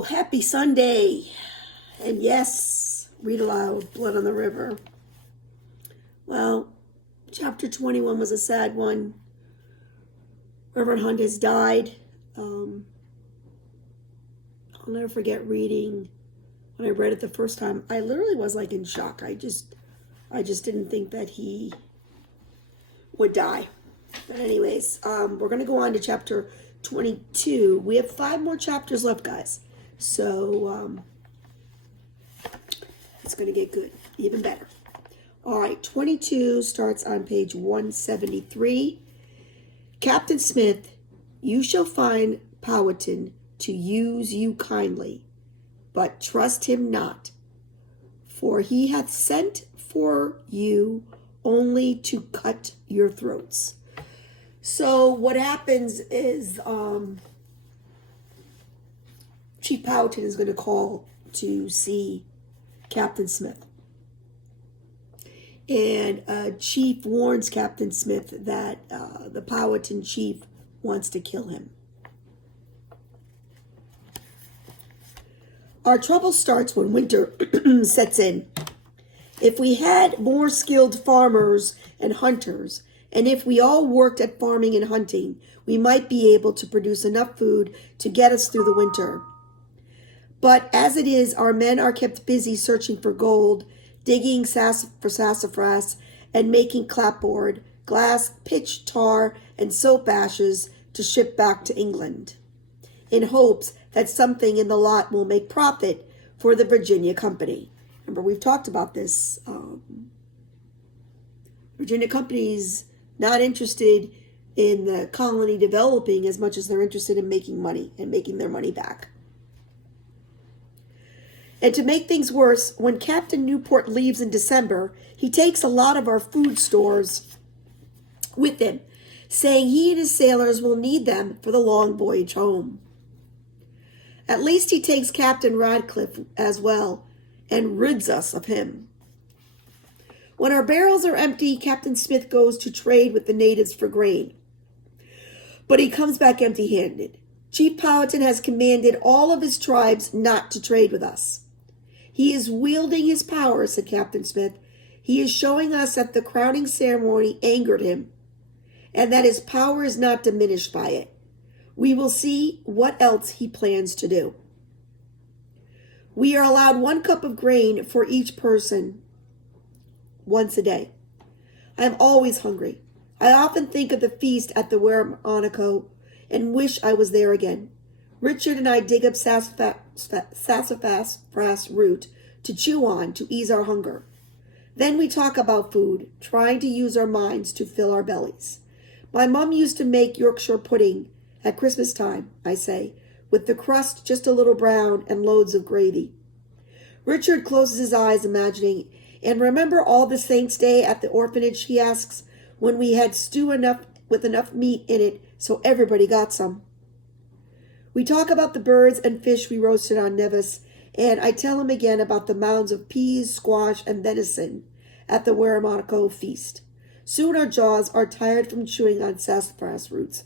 So, happy Sunday. And yes, read aloud, Blood on the River. Well, chapter 21 was a sad one. Reverend Hunt has died. I'll never forget reading when I read it the first time. I literally was like in shock. I just didn't think that he would die. But anyways, we're going to go on to chapter 22. We have 5 more chapters left, guys. So, it's going to get good, even better. All right, 22 starts on page 173. Captain Smith, you shall find Powhatan to use you kindly, but trust him not, for he hath sent for you only to cut your throats. So what happens is Chief Powhatan is going to call to see Captain Smith. And Chief warns Captain Smith that the Powhatan chief wants to kill him. Our trouble starts when winter sets in. If we had more skilled farmers and hunters, and if we all worked at farming and hunting, we might be able to produce enough food to get us through the winter. But as it is, our men are kept busy searching for gold, digging for sassafras, and making clapboard, glass, pitch, tar, and soap ashes to ship back to England, in hopes that something in the lot will make profit for the Virginia Company. Remember, we've talked about this. Virginia Company's not interested in the colony developing as much as they're interested in making money and making their money back. And to make things worse, when Captain Newport leaves in December, he takes a lot of our food stores with him, saying he and his sailors will need them for the long voyage home. At least he takes Captain Radcliffe as well and rids us of him. When our barrels are empty, Captain Smith goes to trade with the natives for grain. But he comes back empty-handed. Chief Powhatan has commanded all of his tribes not to trade with us. He is wielding his power, said Captain Smith. He is showing us that the crowning ceremony angered him, and that his power is not diminished by it. We will see what else he plans to do. We are allowed 1 cup of grain for each person once a day. I am always hungry. I often think of the feast at the Weronico and wish I was there again. Richard and I dig up sassafras root to chew on to ease our hunger. Then we talk about food, trying to use our minds to fill our bellies. My mom used to make Yorkshire pudding at Christmas time, I say, with the crust just a little brown and loads of gravy. Richard closes his eyes, imagining, and remember all the Saints' Day at the orphanage, he asks, when we had stew with enough meat in it so everybody got some. We talk about the birds and fish we roasted on Nevis, and I tell him again about the mounds of peas, squash, and venison at the Weronico feast. Soon our jaws are tired from chewing on sassafras roots,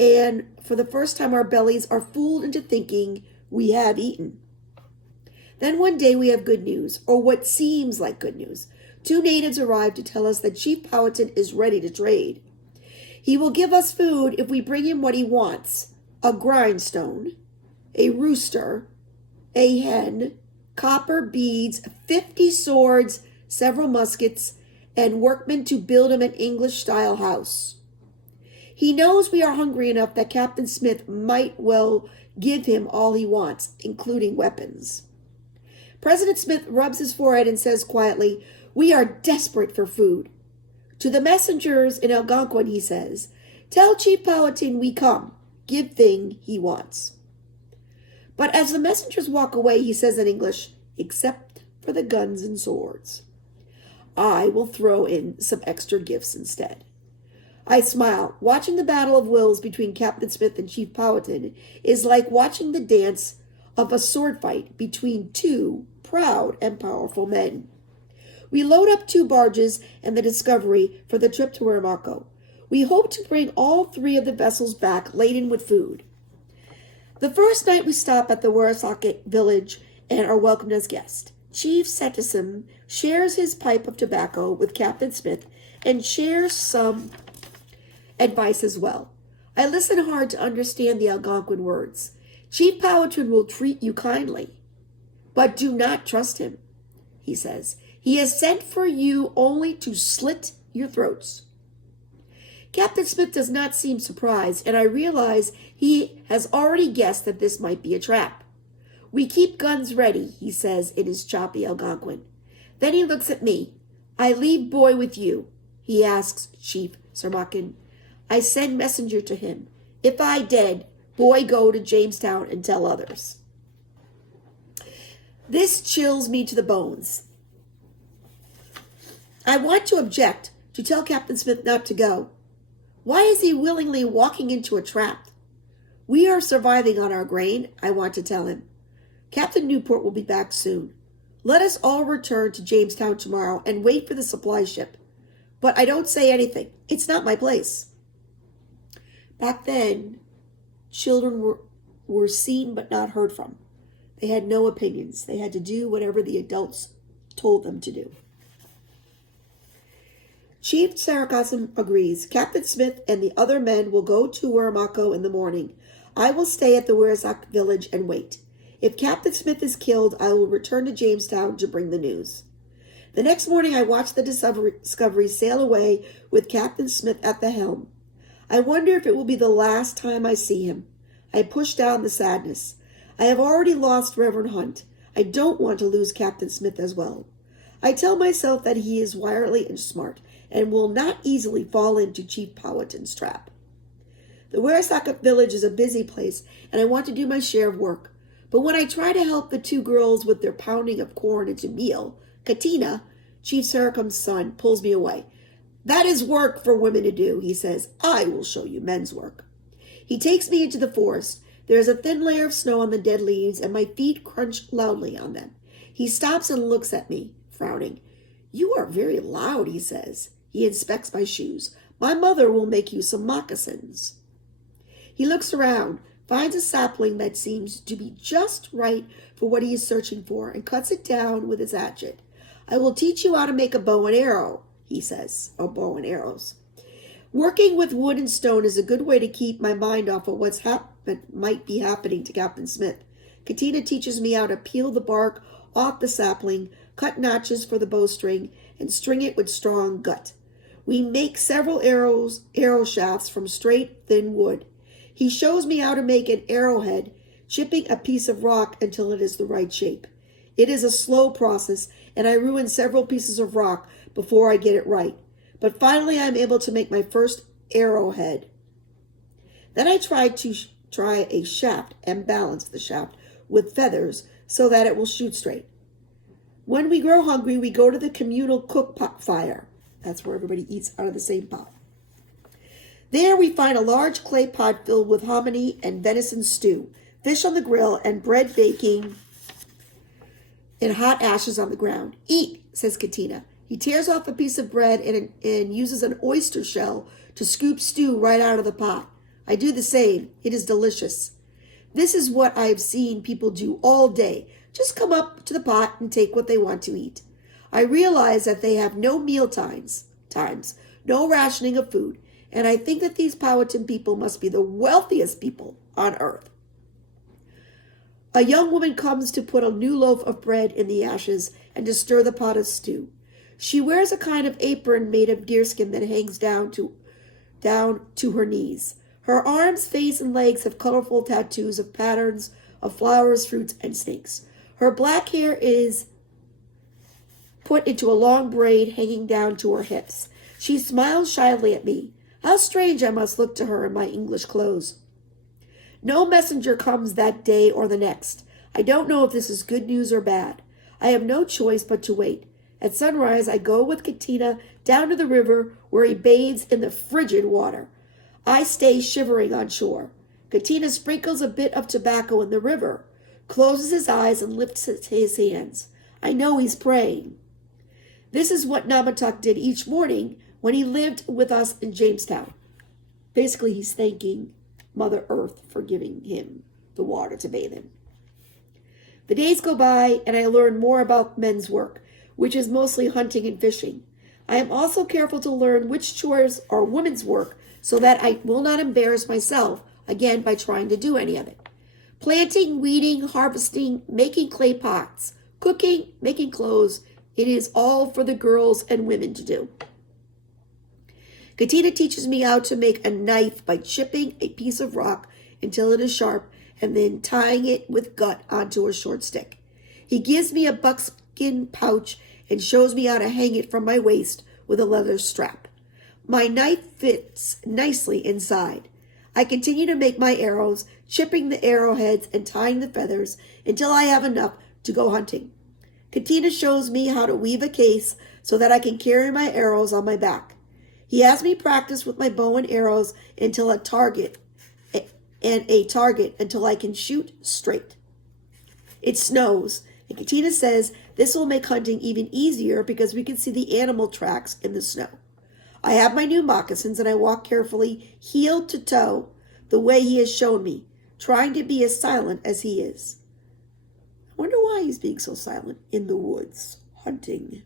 and for the first time our bellies are fooled into thinking we have eaten. Then one day we have good news, or what seems like good news. 2 natives arrive to tell us that Chief Powhatan is ready to trade. He will give us food if we bring him what he wants: a grindstone, a rooster, a hen, copper beads, 50 swords, several muskets, and workmen to build him an English-style house. He knows we are hungry enough that Captain Smith might well give him all he wants, including weapons. President Smith rubs his forehead and says quietly, "We are desperate for food." To the messengers in Algonquin, he says, "Tell Chief Powhatan we come. Give thing he wants." But as the messengers walk away, he says in English, "Except for the guns and swords. I will throw in some extra gifts instead." I smile. Watching the battle of wills between Captain Smith and Chief Powhatan is like watching the dance of a sword fight between 2 proud and powerful men. We load up 2 barges and the Discovery for the trip to Weronico. We hope to bring all 3 of the vessels back laden with food. The first night we stop at the Woonsocket village and are welcomed as guests. Chief Cetisim shares his pipe of tobacco with Captain Smith and shares some advice as well. I listen hard to understand the Algonquin words. Chief Powhatan will treat you kindly, but do not trust him, he says. He has sent for you only to slit your throats. Captain Smith does not seem surprised, and I realize he has already guessed that this might be a trap. We keep guns ready, he says in his choppy Algonquin. Then he looks at me. I leave boy with you, he asks Chief Sarmakin. I send messenger to him. If I dead, boy go to Jamestown and tell others. This chills me to the bones. I want to object, to tell Captain Smith not to go. Why is he willingly walking into a trap? We are surviving on our grain, I want to tell him. Captain Newport will be back soon. Let us all return to Jamestown tomorrow and wait for the supply ship. But I don't say anything. It's not my place. Back then, children were seen but not heard from. They had no opinions. They had to do whatever the adults told them to do. Chief Sarakasim agrees. Captain Smith and the other men will go to Wiramaco in the morning. I will stay at the Woonsocket village and wait. If Captain Smith is killed, I will return to Jamestown to bring the news. The next morning, I watch the Discovery sail away with Captain Smith at the helm. I wonder if it will be the last time I see him. I push down the sadness. I have already lost Reverend Hunt. I don't want to lose Captain Smith as well. I tell myself that he is wily and smart, and will not easily fall into Chief Powhatan's trap. The Woonsocket village is a busy place, and I want to do my share of work. But when I try to help the two girls with their pounding of corn into meal, Katina, Chief Saracum's son, pulls me away. That is work for women to do, he says. I will show you men's work. He takes me into the forest. There is a thin layer of snow on the dead leaves, and my feet crunch loudly on them. He stops and looks at me, frowning. You are very loud, he says. He inspects my shoes. My mother will make you some moccasins. He looks around, finds a sapling that seems to be just right for what he is searching for, and cuts it down with his hatchet. I will teach you how to make a bow and arrow, he says, or bow and arrows. Working with wood and stone is a good way to keep my mind off of what's might be happening to Captain Smith. Katina teaches me how to peel the bark off the sapling, cut notches for the bowstring, and string it with strong gut. We make several arrow shafts from straight, thin wood. He shows me how to make an arrowhead, chipping a piece of rock until it is the right shape. It is a slow process, and I ruin several pieces of rock before I get it right. But finally I am able to make my first arrowhead. Then I try a shaft and balance the shaft with feathers so that it will shoot straight. When we grow hungry, we go to the communal cook pot fire. That's where everybody eats out of the same pot. There we find a large clay pot filled with hominy and venison stew, fish on the grill, and bread baking in hot ashes on the ground. Eat, says Katina. He tears off a piece of bread and uses an oyster shell to scoop stew right out of the pot. I do the same. It is delicious. This is what I have seen people do all day. Just come up to the pot and take what they want to eat. I realize that they have no meal times, no rationing of food, and I think that these Powhatan people must be the wealthiest people on earth. A young woman comes to put a new loaf of bread in the ashes and to stir the pot of stew. She wears a kind of apron made of deerskin that hangs down to her knees. Her arms, face, and legs have colorful tattoos of patterns of flowers, fruits, and snakes. Her black hair is put into a long braid hanging down to her hips. She smiles shyly at me. How strange I must look to her in my English clothes. No messenger comes that day or the next. I don't know if this is good news or bad. I have no choice but to wait. At sunrise, I go with Katina down to the river where he bathes in the frigid water. I stay shivering on shore. Katina sprinkles a bit of tobacco in the river, closes his eyes, and lifts his hands. I know he's praying. This is what Namatak did each morning when he lived with us in Jamestown. Basically, he's thanking Mother Earth for giving him the water to bathe in. The days go by, and I learn more about men's work, which is mostly hunting and fishing. I am also careful to learn which chores are women's work so that I will not embarrass myself again by trying to do any of it. Planting, weeding, harvesting, making clay pots, cooking, making clothes, it is all for the girls and women to do. Katina teaches me how to make a knife by chipping a piece of rock until it is sharp and then tying it with gut onto a short stick. He gives me a buckskin pouch and shows me how to hang it from my waist with a leather strap. My knife fits nicely inside. I continue to make my arrows, chipping the arrowheads and tying the feathers until I have enough to go hunting. Katina shows me how to weave a case so that I can carry my arrows on my back. He has me practice with my bow and arrows until a target until I can shoot straight. It snows, and Katina says this will make hunting even easier because we can see the animal tracks in the snow. I have my new moccasins and I walk carefully, heel to toe, the way he has shown me, trying to be as silent as he is. I wonder why he's being so silent in the woods, hunting.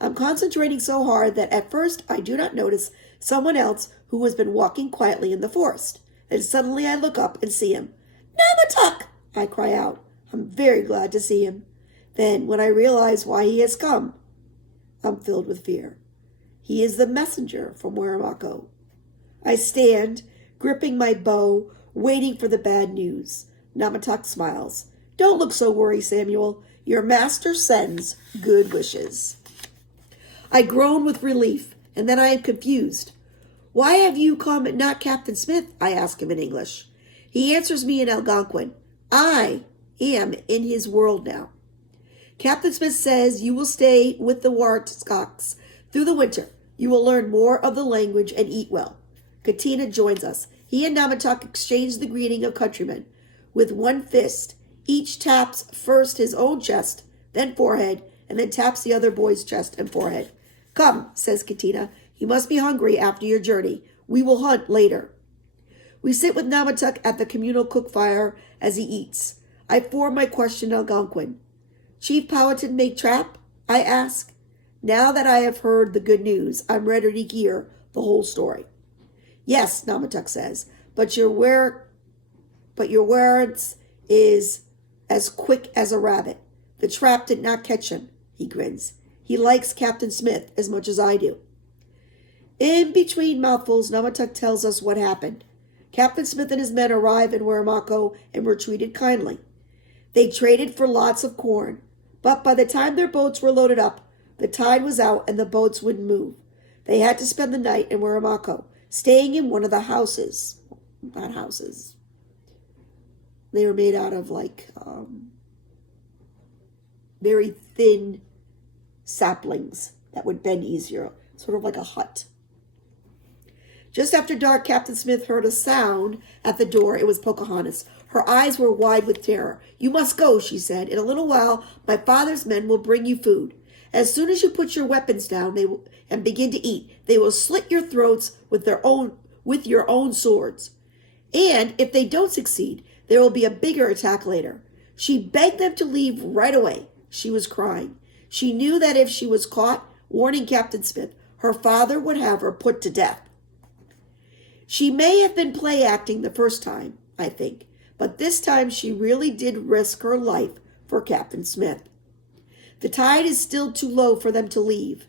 I'm concentrating so hard that at first I do not notice someone else who has been walking quietly in the forest. Then suddenly I look up and see him. "Namatuk!" I cry out. I'm very glad to see him. Then, when I realize why he has come, I'm filled with fear. He is the messenger from Waramako. I stand, gripping my bow, waiting for the bad news. Namatuk smiles. "Don't look so worried, Samuel. Your master sends good wishes." I groan with relief, and then I am confused. "Why have you come and not Captain Smith?" I ask him in English. He answers me in Algonquin. I am in his world now. Captain Smith says you will stay with the Wartscocks through the winter. You will learn more of the language and eat well. Katina joins us. He and Namatuk exchange the greeting of countrymen. With one fist, each taps first his own chest, then forehead, and then taps the other boy's chest and forehead. "Come," says Katina. "You must be hungry after your journey. We will hunt later." We sit with Namatuk at the communal cook fire as he eats. I form my question in Algonquin. "Chief Powhatan make trap?" I ask. Now that I have heard the good news, I'm ready to hear the whole story. "Yes," Namatuk says, but your words is as quick as a rabbit. The trap did not catch him." He grins. "He likes Captain Smith as much as I do." In between mouthfuls, Namatuk tells us what happened. Captain Smith and his men arrived in Waramako and were treated kindly. They traded for lots of corn, but by the time their boats were loaded up, the tide was out and the boats wouldn't move. They had to spend the night in Waramako, staying in one of the houses. Not houses. They were made out of very thin saplings that would bend easier, sort of like a hut. Just after dark, Captain Smith heard a sound at the door. It was Pocahontas. Her eyes were wide with terror. "You must go," she said. "In a little while, my father's men will bring you food. As soon as you put your weapons down and begin to eat, they will slit your throats with your own swords. And if they don't succeed, there will be a bigger attack later." She begged them to leave right away. She was crying. She knew that if she was caught warning Captain Smith, her father would have her put to death. She may have been play acting the first time, I think, but this time she really did risk her life for Captain Smith. The tide is still too low for them to leave.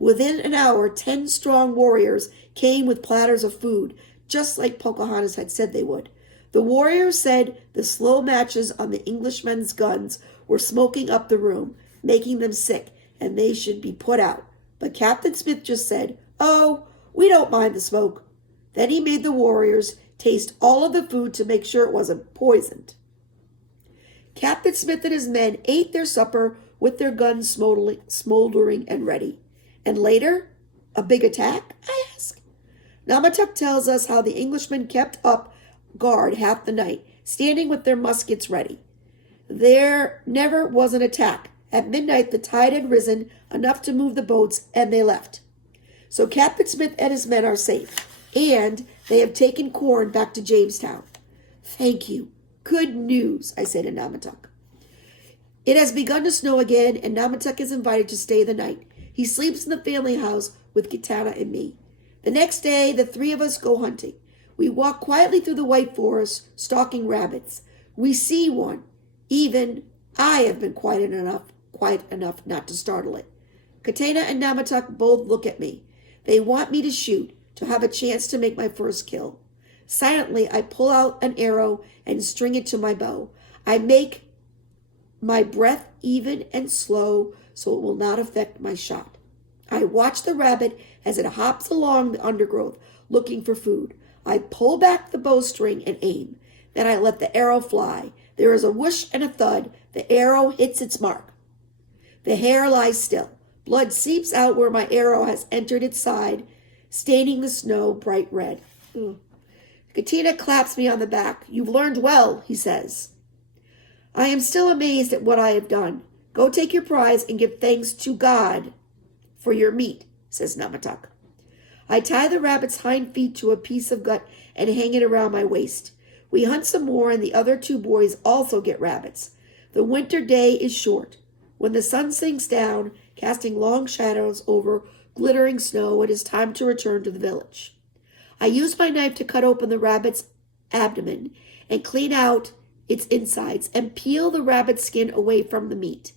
Within an hour, 10 strong warriors came with platters of food, just like Pocahontas had said they would. The warriors said the slow matches on the Englishmen's guns were smoking up the room, making them sick, and they should be put out. But Captain Smith just said, "Oh, we don't mind the smoke." Then he made the warriors taste all of the food to make sure it wasn't poisoned. Captain Smith and his men ate their supper with their guns smoldering and ready. And later, a big attack, I ask? Namatuk tells us how the Englishmen kept up guard half the night, standing with their muskets ready. There never was an attack. At midnight, the tide had risen enough to move the boats, and they left. So Captain Smith and his men are safe, and they have taken corn back to Jamestown. Thank you. Good news, I say to Namatuk. It has begun to snow again, and Namatuk is invited to stay the night. He sleeps in the family house with Kitana and me. The next day, the three of us go hunting. We walk quietly through the white forest, stalking rabbits. We see one. Even I have been quiet enough not to startle it. Katana and Namatuk both look at me. They want me to shoot, to have a chance to make my first kill. Silently, I pull out an arrow and string it to my bow. I make my breath even and slow so it will not affect my shot. I watch the rabbit as it hops along the undergrowth looking for food. I pull back the bowstring and aim. Then I let the arrow fly. There is a whoosh and a thud. The arrow hits its mark. The hare lies still. Blood seeps out where my arrow has entered its side, staining the snow bright red. Katina claps me on the back. You've learned well, he says. I am still amazed at what I have done. Go take your prize and give thanks to God for your meat, says Namatuk. I tie the rabbit's hind feet to a piece of gut and hang it around my waist. We hunt some more, and the other two boys also get rabbits. The winter day is short. When the sun sinks down, casting long shadows over glittering snow, it is time to return to the village. I use my knife to cut open the rabbit's abdomen and clean out its insides and peel the rabbit's skin away from the meat.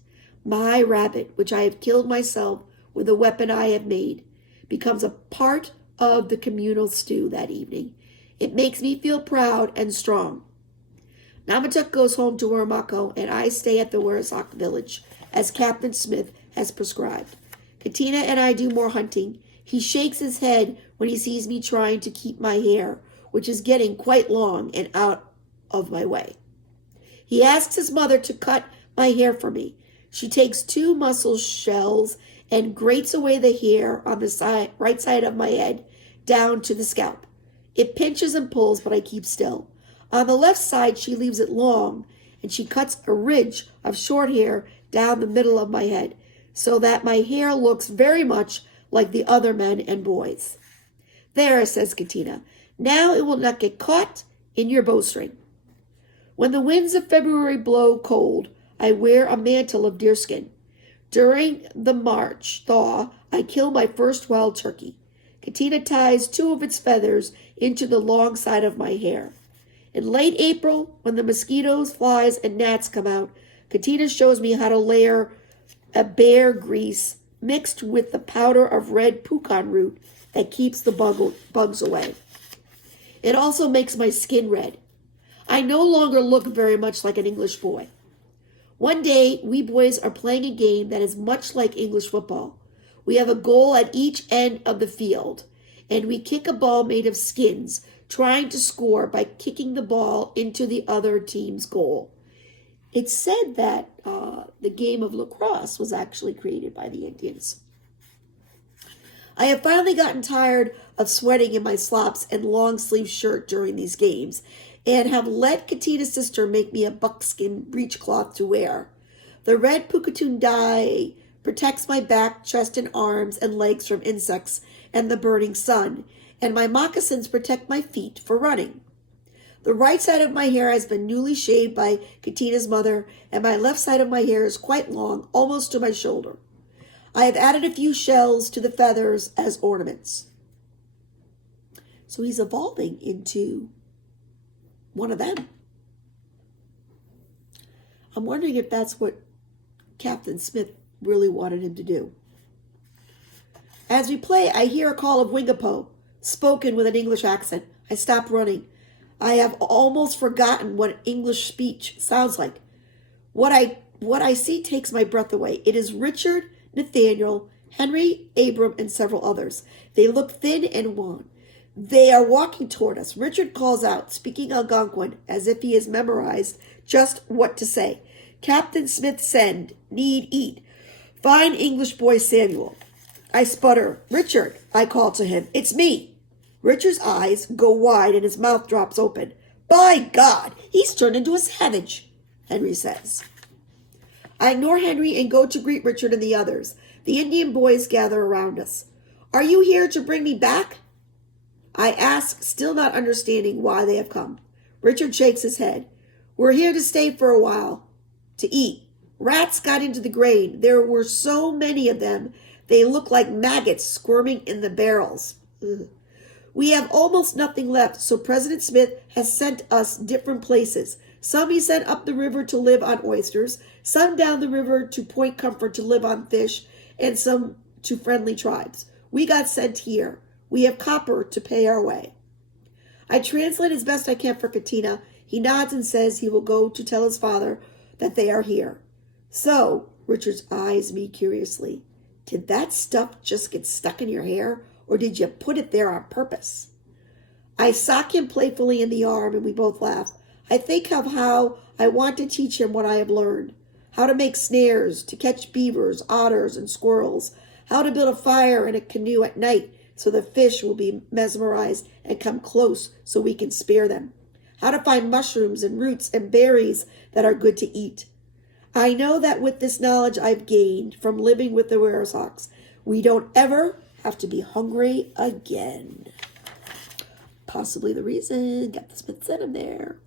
My rabbit, which I have killed myself with a weapon I have made, becomes a part of the communal stew that evening. It makes me feel proud and strong. Namatuk goes home to Uramako, and I stay at the Warasak village, as Captain Smith has prescribed. Katina and I do more hunting. He shakes his head when he sees me trying to keep my hair, which is getting quite long, and out of my way. He asks his mother to cut my hair for me. She takes 2 mussel shells and grates away the hair on the right side of my head down to the scalp. It pinches and pulls, but I keep still. On the left side, she leaves it long, and she cuts a ridge of short hair down the middle of my head, so that my hair looks very much like the other men and boys. There, says Katina. Now it will not get caught in your bowstring. When the winds of February blow cold, I wear a mantle of deerskin. During the March thaw, I kill my first wild turkey. Katina ties 2 of its feathers into the long side of my hair. In late April, when the mosquitoes, flies, and gnats come out, Katina shows me how to layer a bear grease mixed with the powder of red pukan root that keeps the bugs away. It also makes my skin red. I no longer look very much like an English boy. One day, we boys are playing a game that is much like English football. We have a goal at each end of the field, and we kick a ball made of skins, trying to score by kicking the ball into the other team's goal. It's said that the game of lacrosse was actually created by the Indians. I have finally gotten tired of sweating in my slops and long-sleeve shirt during these games, and have let Katina's sister make me a buckskin breechcloth to wear. The red pukatun dye protects my back, chest, and arms and legs from insects and the burning sun, and my moccasins protect my feet for running. The right side of my hair has been newly shaved by Katina's mother, and my left side of my hair is quite long, almost to my shoulder. I have added a few shells to the feathers as ornaments. So he's evolving into one of them. I'm wondering if that's what Captain Smith really wanted him to do. As we play, I hear a call of Wingapo, spoken with an English accent. I stop running. I have almost forgotten what English speech sounds like. What I see takes my breath away. It is Richard, Nathaniel, Henry, Abram, and several others. They look thin and wan. They are walking toward us. Richard calls out, speaking Algonquin, as if he has memorized just what to say. Captain Smith send, need eat. Fine English boy Samuel. I sputter. Richard, I call to him. It's me. Richard's eyes go wide and his mouth drops open. By God, he's turned into a savage, Henry says. I ignore Henry and go to greet Richard and the others. The Indian boys gather around us. Are you here to bring me back? I ask, still not understanding why they have come. Richard shakes his head. We're here to stay for a while. To eat. Rats got into the grain. There were so many of them, they looked like maggots squirming in the barrels. Ugh. We have almost nothing left, so President Smith has sent us different places. Some he sent up the river to live on oysters, some down the river to Point Comfort to live on fish, and some to friendly tribes. We got sent here. We have copper to pay our way. I translate as best I can for Katina. He nods and says he will go to tell his father that they are here. So, Richard's eyes me curiously. Did that stuff just get stuck in your hair, or did you put it there on purpose? I sock him playfully in the arm, and we both laugh. I think of how I want to teach him what I have learned. How to make snares, to catch beavers, otters, and squirrels. How to build a fire in a canoe at night so the fish will be mesmerized and come close so we can spear them. How to find mushrooms and roots and berries that are good to eat. I know that with this knowledge I've gained from living with the Wereshocks, we don't ever have to be hungry again. Possibly the reason Captain Smith sent him there.